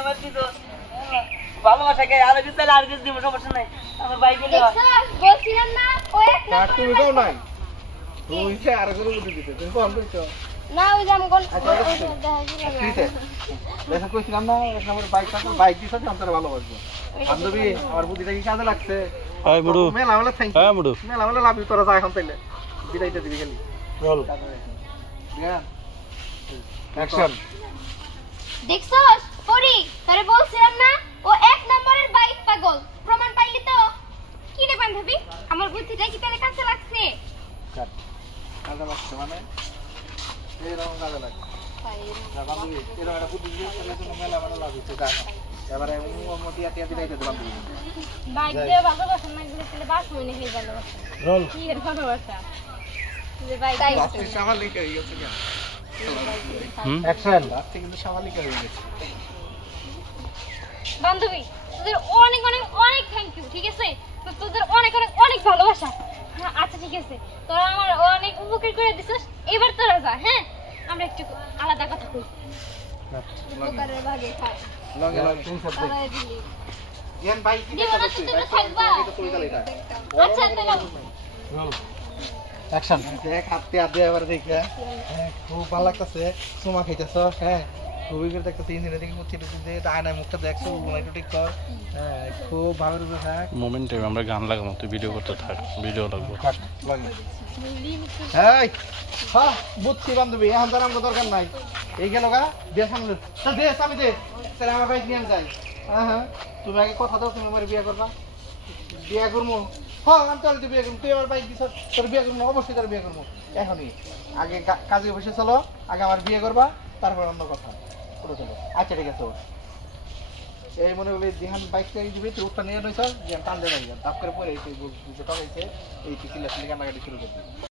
আমার কিছু ভালোবাসাকে আরো কিছু চাইলে আর কিছু দিব, সমস্যা নাই। আমার বাইক গেলে বলছিলাম না ও এক না তুমি কও নাই তুই সে আর করে বুঝি দিতে তুমি কোন কইছো না ওই যে আমি কোন কিসে দেখা কইছিলাম না এক নম্বর বাইক দিছ আমি তোরে ভালোবাসবো বান্ধবী আমার বুদ্ধিটা কি কাজে লাগছে হাই মুডু মেলা মেলা থ্যাঙ্ক হ্যাঁ মুডু মেলা মেলা লাভ ইউ তোরা যা এখন তাইলে বিদায়টা দিবি খালি রোল জ্ঞান অ্যাকশন দেখছস পরি তোরে বলছিলাম না ও এক নম্বরের বাইক পাগল প্রমাণ পাইলি তো কি রে বান্ধবী আমার বুদ্ধিটা কি তোর কাছে লাগছে কাট কাজে লাগছে মানে এরকম কাজে লাগছে না বান্ধবী এরকম একটা বুদ্ধি দিয়ে তাহলে তুমি মেলা মেলা লাভ হচ্ছে যা এবারে মোমোটি আটিয়া দিলাইতে দিলাম বান্ধবী বাইক দিয়ে ভালোবাসা না গেলে তাহলে বাস মনে হয়ে গেল রোল কি এর ভালোবাসা যে বাইক লাস্টে সামালিকা হয়ে গেছে কেন অ্যাকশন লাস্টে কিন্তু সামালিকা হয়ে গেছে বান্ধবী তোদের অনেক অনেক অনেক থ্যাংক ইউ ঠিক আছে তো তোদের অনেক অনেক অনেক ভালোবাসা হ্যাঁ আচ্ছা ঠিক আছে তোরা আমার অনেক উপকার করে দিছিস এবার তোরা যা হ্যাঁ আমরা একটু আলাদা কথা কই উপকারের ভাগে খাই লগে লগে তুমি সব দেখ তারাই দিলি ইয়ান ভাই কি দিব না তুই তো থাকবা আচ্ছা তাহলে রোল অ্যাকশন দেখ হাতে হাতে এবার দেখে খুব ভালো লাগতেছে সুমা খাইতেছ হ্যাঁ খুবই করে দেখতেছি ইঞ্জিনিয়ার দিকে মুখ ছিটে দিতে আয়নায় মুখটা দেখছো একটু ঠিক কর হ্যাঁ খুব ভালো রূপে থাক মোমেন্টে আমরা গান লাগাবো তুই ভিডিও করতে থাক ভিডিও লাগবো লাগে এই হ্যাঁ বুঝছি বান্ধবী এখন তো আমার দরকার নাই এই গেল গা বিয়ে সামনে চল দে আমি দে তাহলে আমার বাইক নিয়ে যাই হ্যাঁ হ্যাঁ তুমি আগে কথা দাও তুমি আমার বিয়ে করবা বিয়ে করবো হ্যাঁ আমি তাহলে বিয়ে করবো তুই আমার বাইক দিছ তোর বিয়ে করবো অবশ্যই তোর বিয়ে করবো এখনই আগে কাজে বসে চলো আগে আমার বিয়ে করবা তারপর অন্য কথা ওটা চলো আচ্ছা ঠিক আছে এই মনে হলে দিহান বাইকটা দিবি তুই ওটা নিয়ে নইছ যে টান দেয় তাপ করে পরে এই বুঝতে টাকাইছে এই কিলা কান্নাকাটি শুরু করতে